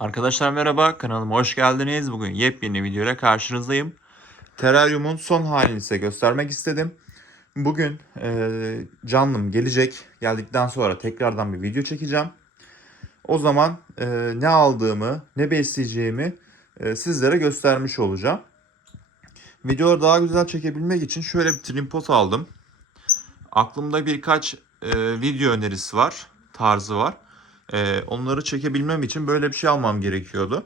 Arkadaşlar merhaba, kanalıma hoş geldiniz. Bugün yepyeni videoyla karşınızdayım. Teraryumun son halini size göstermek istedim. Bugün e, canlım gelecek. Geldikten sonra tekrardan bir video çekeceğim. O zaman e, ne aldığımı, ne besleyeceğimi e, sizlere göstermiş olacağım. Videoları daha güzel çekebilmek için şöyle bir tripod aldım. Aklımda birkaç e, video önerisi var, tarzı var. Ee, onları çekebilmem için böyle bir şey almam gerekiyordu.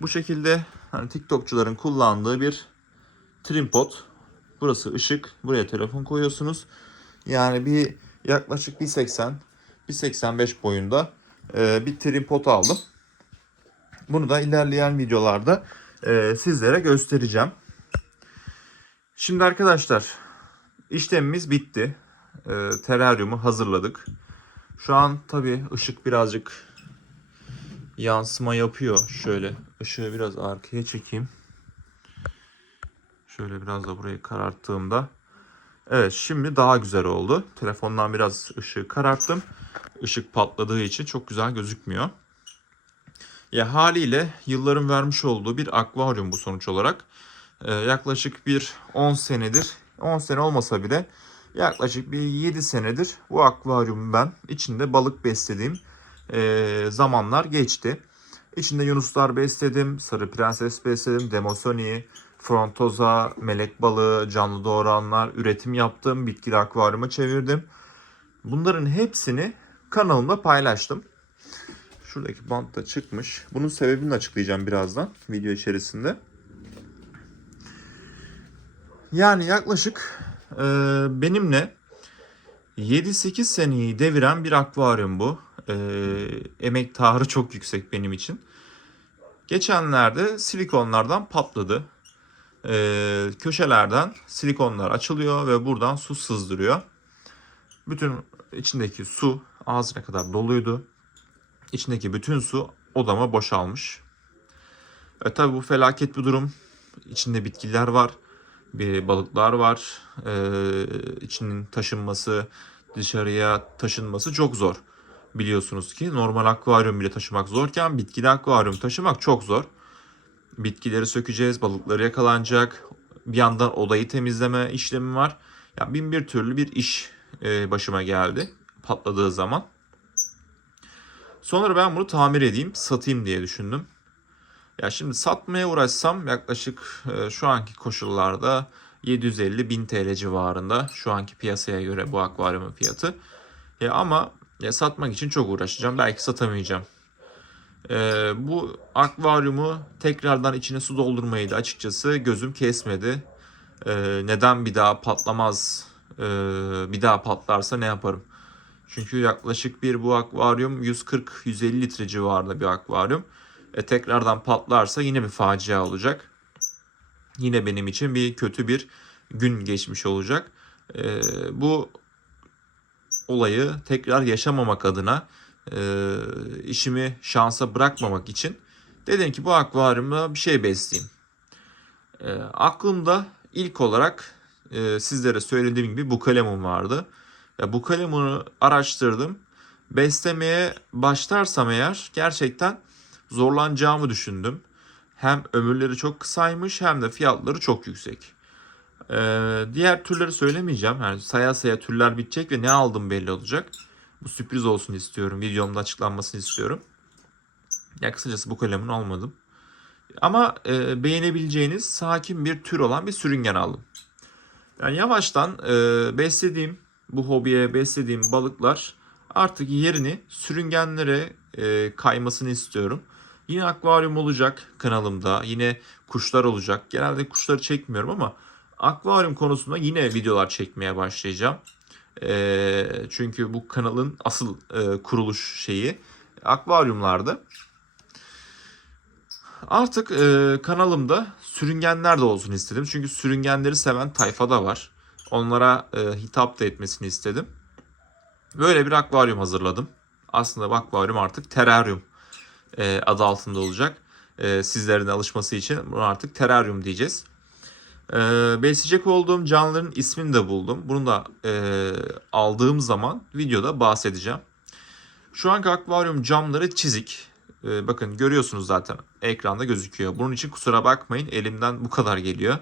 Bu şekilde hani TikTokçuların kullandığı bir tripod. Burası ışık. Buraya telefon koyuyorsunuz. Yani bir yaklaşık 1.80 1.85 boyunda e, bir tripod aldım. Bunu da ilerleyen videolarda e, sizlere göstereceğim. Şimdi arkadaşlar işlemimiz bitti. E, teraryumu hazırladık. Şu an tabii ışık birazcık yansıma yapıyor. Şöyle ışığı biraz arkaya çekeyim. Şöyle biraz da burayı kararttığımda. Evet şimdi daha güzel oldu. Telefondan biraz ışığı kararttım. Işık patladığı için çok güzel gözükmüyor. Ya haliyle yılların vermiş olduğu bir akvaryum bu sonuç olarak. Ee, yaklaşık bir 10 senedir, 10 sene olmasa bile Yaklaşık bir 7 senedir bu akvaryumu ben içinde balık beslediğim e, zamanlar geçti. İçinde yunuslar besledim, sarı prenses besledim, demosoni, frontoza, melek balığı, canlı doğuranlar, üretim yaptım, bitkili akvaryuma çevirdim. Bunların hepsini kanalımda paylaştım. Şuradaki bant da çıkmış. Bunun sebebini açıklayacağım birazdan video içerisinde. Yani yaklaşık e, benimle 7-8 seneyi deviren bir akvaryum bu. E, emek tahrı çok yüksek benim için. Geçenlerde silikonlardan patladı. E, köşelerden silikonlar açılıyor ve buradan su sızdırıyor. Bütün içindeki su ağzına kadar doluydu. İçindeki bütün su odama boşalmış. E, tabi bu felaket bir durum. İçinde bitkiler var bir balıklar var. Ee, içinin taşınması, dışarıya taşınması çok zor. Biliyorsunuz ki normal akvaryum bile taşımak zorken bitkili akvaryum taşımak çok zor. Bitkileri sökeceğiz, balıkları yakalanacak. Bir yandan odayı temizleme işlemi var. Ya bin bir türlü bir iş e, başıma geldi patladığı zaman. Sonra ben bunu tamir edeyim, satayım diye düşündüm. Ya şimdi satmaya uğraşsam yaklaşık e, şu anki koşullarda 750 bin TL civarında şu anki piyasaya göre bu akvaryumun fiyatı. Ya ama ya satmak için çok uğraşacağım. Belki satamayacağım. E, bu akvaryumu tekrardan içine su doldurmayı da açıkçası gözüm kesmedi. E, neden bir daha patlamaz? E, bir daha patlarsa ne yaparım? Çünkü yaklaşık bir bu akvaryum 140-150 litre civarında bir akvaryum. E, tekrardan patlarsa yine bir facia olacak. Yine benim için bir kötü bir gün geçmiş olacak. E, bu olayı tekrar yaşamamak adına e, işimi şansa bırakmamak için dedim ki bu akvaryumda bir şey besleyeyim. E, aklımda ilk olarak e, sizlere söylediğim gibi bu kalemum vardı. Ya bu kalemunu araştırdım. Beslemeye başlarsam eğer gerçekten zorlanacağımı düşündüm. Hem ömürleri çok kısaymış hem de fiyatları çok yüksek. Ee, diğer türleri söylemeyeceğim. Yani saya saya türler bitecek ve ne aldım belli olacak. Bu sürpriz olsun istiyorum. Videomda açıklanmasını istiyorum. Ya kısacası bu kalemin almadım. Ama e, beğenebileceğiniz sakin bir tür olan bir sürüngen aldım. Yani yavaştan e, beslediğim, bu hobiye beslediğim balıklar artık yerini sürüngenlere e, kaymasını istiyorum. Yine akvaryum olacak kanalımda. Yine kuşlar olacak. Genelde kuşları çekmiyorum ama akvaryum konusunda yine videolar çekmeye başlayacağım. E, çünkü bu kanalın asıl e, kuruluş şeyi akvaryumlarda. Artık e, kanalımda sürüngenler de olsun istedim. Çünkü sürüngenleri seven tayfa da var. Onlara e, hitap da etmesini istedim. Böyle bir akvaryum hazırladım. Aslında akvaryum artık teraryum e, adı altında olacak. E, sizlerin alışması için bunu artık teraryum diyeceğiz. E, besleyecek olduğum canlıların ismini de buldum. Bunu da e, aldığım zaman videoda bahsedeceğim. Şu anki akvaryum camları çizik. e, bakın görüyorsunuz zaten ekranda gözüküyor. Bunun için kusura bakmayın elimden bu kadar geliyor.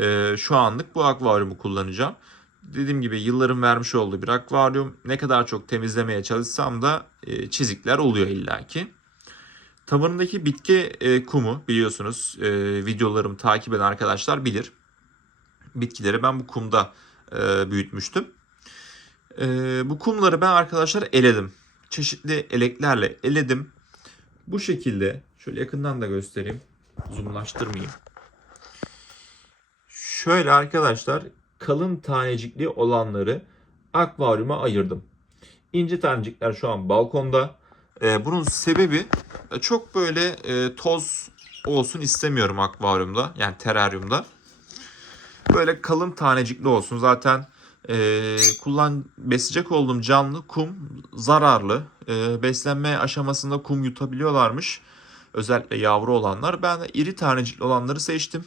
E, şu anlık bu akvaryumu kullanacağım. Dediğim gibi yılların vermiş olduğu bir akvaryum. Ne kadar çok temizlemeye çalışsam da e, çizikler oluyor illaki. Tavanındaki bitki e, kumu biliyorsunuz e, videolarımı takip eden arkadaşlar bilir. Bitkileri ben bu kumda e, büyütmüştüm. E, bu kumları ben arkadaşlar eledim. Çeşitli eleklerle eledim. Bu şekilde şöyle yakından da göstereyim. Zoomlaştırmayayım. Şöyle arkadaşlar kalın tanecikli olanları akvaryuma ayırdım. İnce tanecikler şu an balkonda. Ee, bunun sebebi e, çok böyle e, toz olsun istemiyorum akvaryumda yani teraryumda. Böyle kalın tanecikli olsun. Zaten e, kullan besleyecek olduğum canlı kum zararlı. E, beslenme aşamasında kum yutabiliyorlarmış. Özellikle yavru olanlar. Ben de iri tanecikli olanları seçtim.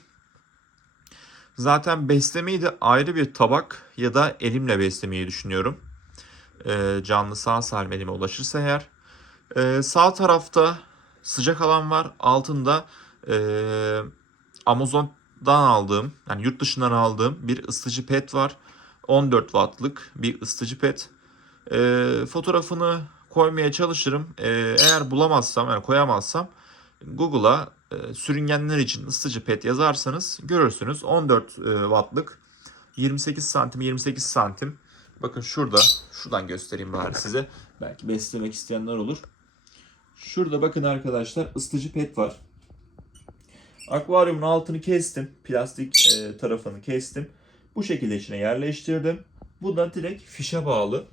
Zaten beslemeyi de ayrı bir tabak ya da elimle beslemeyi düşünüyorum. E, canlı sağ salim elime ulaşırsa eğer. E, sağ tarafta sıcak alan var. Altında e, Amazon'dan aldığım yani yurt dışından aldığım bir ısıtıcı pet var. 14 wattlık bir ısıtıcı pet. E, fotoğrafını koymaya çalışırım. E, eğer bulamazsam yani koyamazsam Google'a e, sürüngenler için ısıtıcı pet yazarsanız görürsünüz. 14 e, wattlık 28 santim 28 santim. Bakın şurada şuradan göstereyim bari size. Belki beslemek isteyenler olur. Şurada bakın arkadaşlar ısıtıcı pet var. Akvaryumun altını kestim. Plastik e, tarafını kestim. Bu şekilde içine yerleştirdim. Bu da direkt fişe bağlı.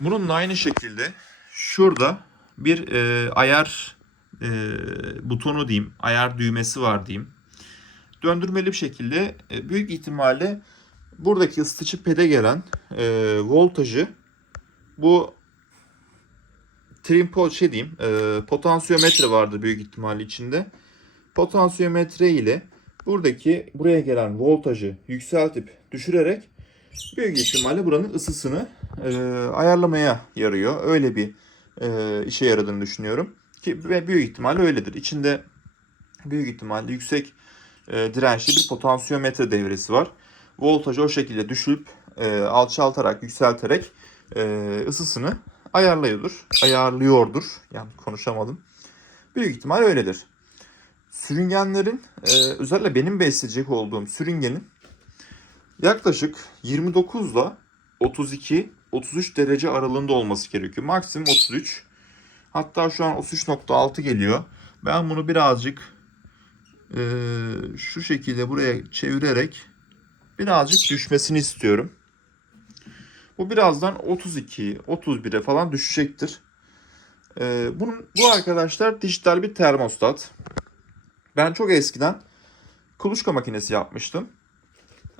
Bununla aynı şekilde şurada bir e, ayar e, butonu diyeyim, ayar düğmesi var diyeyim. Döndürmeli bir şekilde e, büyük ihtimalle buradaki ısıtıcı pede gelen e, voltajı bu trim şey diyeyim, e, potansiyometre vardı büyük ihtimalle içinde. Potansiyometre ile buradaki buraya gelen voltajı yükseltip düşürerek büyük ihtimalle buranın ısısını e, ayarlamaya yarıyor. Öyle bir e, işe yaradığını düşünüyorum. Ki ve büyük ihtimalle öyledir. İçinde büyük ihtimalle yüksek e, dirençli bir potansiyometre devresi var. Voltajı o şekilde düşürüp e, alçaltarak, yükselterek e, ısısını ayarlıyordur. Ayarlıyordur. Yani konuşamadım. Büyük ihtimal öyledir. Sürüngenlerin e, özellikle benim besleyecek olduğum sürüngenin yaklaşık 29 ile 32 33 derece aralığında olması gerekiyor. Maksimum 33. Hatta şu an 33.6 geliyor. Ben bunu birazcık e, şu şekilde buraya çevirerek birazcık düşmesini istiyorum. Bu birazdan 32, 31'e falan düşecektir. Ee, bunun, bu arkadaşlar dijital bir termostat. Ben çok eskiden kuluçka makinesi yapmıştım.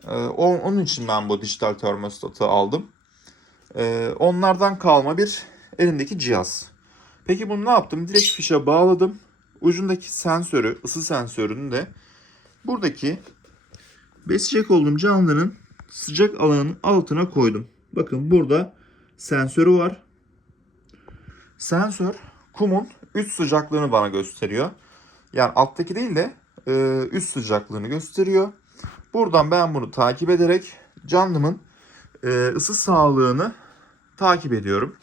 Ee, onun için ben bu dijital termostatı aldım. Ee, onlardan kalma bir elimdeki cihaz. Peki bunu ne yaptım? Direkt fişe bağladım. Ucundaki sensörü, ısı sensörünü de buradaki besleyecek olduğum canlının sıcak alanının altına koydum. Bakın burada sensörü var. Sensör kumun üst sıcaklığını bana gösteriyor. Yani alttaki değil de e, üst sıcaklığını gösteriyor. Buradan ben bunu takip ederek canlımın e, ısı sağlığını takip ediyorum.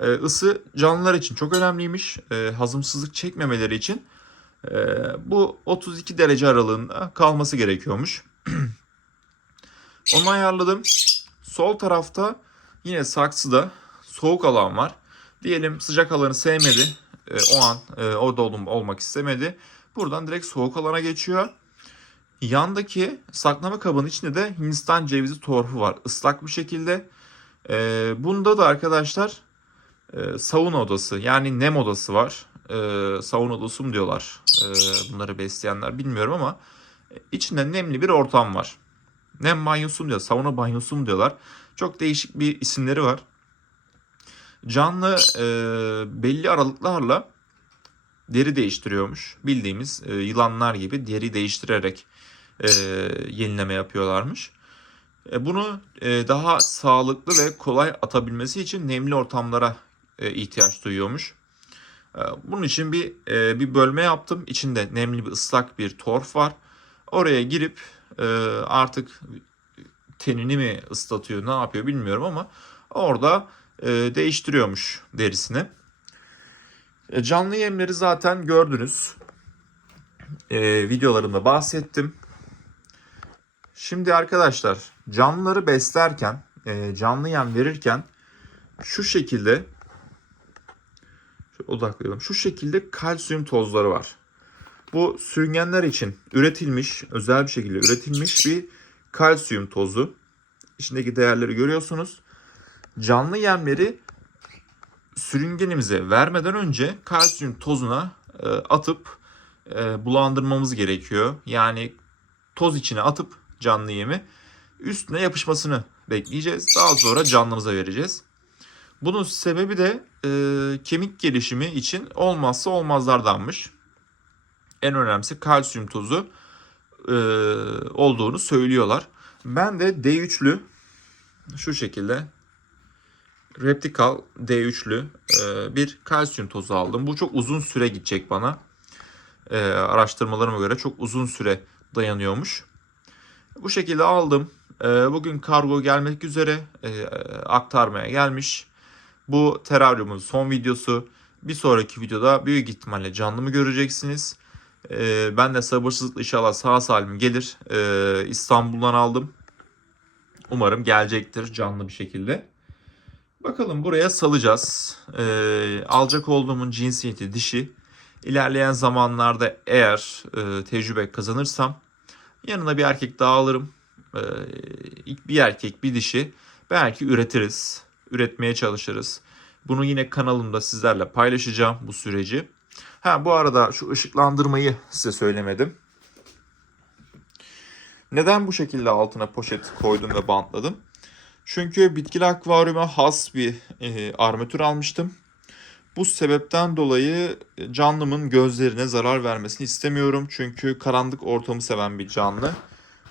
E, ısı canlılar için çok önemliymiş. E, hazımsızlık çekmemeleri için bu 32 derece aralığında kalması gerekiyormuş. Onu ayarladım. Sol tarafta yine saksıda soğuk alan var. Diyelim sıcak alanı sevmedi. E, o an e, orada olum, olmak istemedi. Buradan direkt soğuk alana geçiyor. Yandaki saklama kabının içinde de Hindistan cevizi torfu var. Islak bir şekilde. E, bunda da arkadaşlar e, sauna odası yani nem odası var. E, sauna odası mı diyorlar e, bunları besleyenler bilmiyorum ama içinde nemli bir ortam var. Nem banyosu mu diyor, sauna banyosu diyorlar. Çok değişik bir isimleri var. Canlı e, belli aralıklarla deri değiştiriyormuş. Bildiğimiz e, yılanlar gibi deri değiştirerek e, yenileme yapıyorlarmış. E, bunu e, daha sağlıklı ve kolay atabilmesi için nemli ortamlara e, ihtiyaç duyuyormuş. Ee, Bunun için bir e, bir bölme yaptım. İçinde nemli bir ıslak bir torf var. Oraya girip e, artık tenini mi ıslatıyor, ne yapıyor bilmiyorum ama orada e, değiştiriyormuş derisini. E, Canlı yemleri zaten gördünüz. E, videolarımda bahsettim. Şimdi arkadaşlar canlıları beslerken, e, canlı yem verirken şu şekilde odaklayalım. Şu şekilde kalsiyum tozları var. Bu sürüngenler için üretilmiş, özel bir şekilde üretilmiş bir kalsiyum tozu. İçindeki değerleri görüyorsunuz. Canlı yemleri sürüngenimize vermeden önce kalsiyum tozuna e, atıp e, bulandırmamız gerekiyor. Yani toz içine atıp canlı yemi üstüne yapışmasını bekleyeceğiz. Daha sonra canlımıza vereceğiz. Bunun sebebi de e, kemik gelişimi için olmazsa olmazlardanmış. En önemlisi kalsiyum tozu e, olduğunu söylüyorlar. Ben de D3'lü şu şekilde Reptikal D3'lü e, bir kalsiyum tozu aldım. Bu çok uzun süre gidecek bana. E, araştırmalarıma göre çok uzun süre dayanıyormuş. Bu şekilde aldım. E, bugün kargo gelmek üzere e, aktarmaya gelmiş. Bu teraryumun son videosu. Bir sonraki videoda büyük ihtimalle canlımı göreceksiniz. E, ben de sabırsızlıkla inşallah sağ salim gelir. E, İstanbul'dan aldım. Umarım gelecektir canlı bir şekilde. Bakalım buraya salacağız. Ee, alacak olduğumun cinsiyeti dişi. İlerleyen zamanlarda eğer e, tecrübe kazanırsam yanına bir erkek daha alırım. İlk bir erkek bir dişi belki üretiriz. Üretmeye çalışırız. Bunu yine kanalımda sizlerle paylaşacağım bu süreci. Ha bu arada şu ışıklandırmayı size söylemedim. Neden bu şekilde altına poşet koydum ve bantladım? Çünkü bitkili akvaryuma has bir e, armatür almıştım. Bu sebepten dolayı canlımın gözlerine zarar vermesini istemiyorum. Çünkü karanlık ortamı seven bir canlı.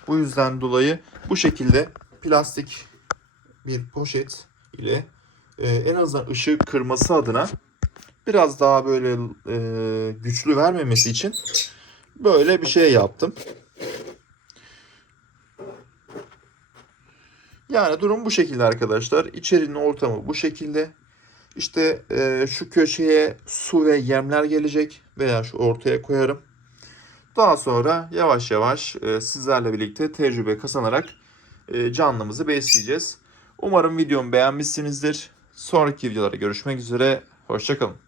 Bu yüzden dolayı bu şekilde plastik bir poşet ile e, en azından ışığı kırması adına biraz daha böyle e, güçlü vermemesi için böyle bir şey yaptım. Yani durum bu şekilde arkadaşlar. İçerinin ortamı bu şekilde. İşte e, şu köşeye su ve yemler gelecek veya şu ortaya koyarım. Daha sonra yavaş yavaş e, sizlerle birlikte tecrübe kazanarak e, canlımızı besleyeceğiz. Umarım videomu beğenmişsinizdir. Sonraki videolarda görüşmek üzere. Hoşçakalın.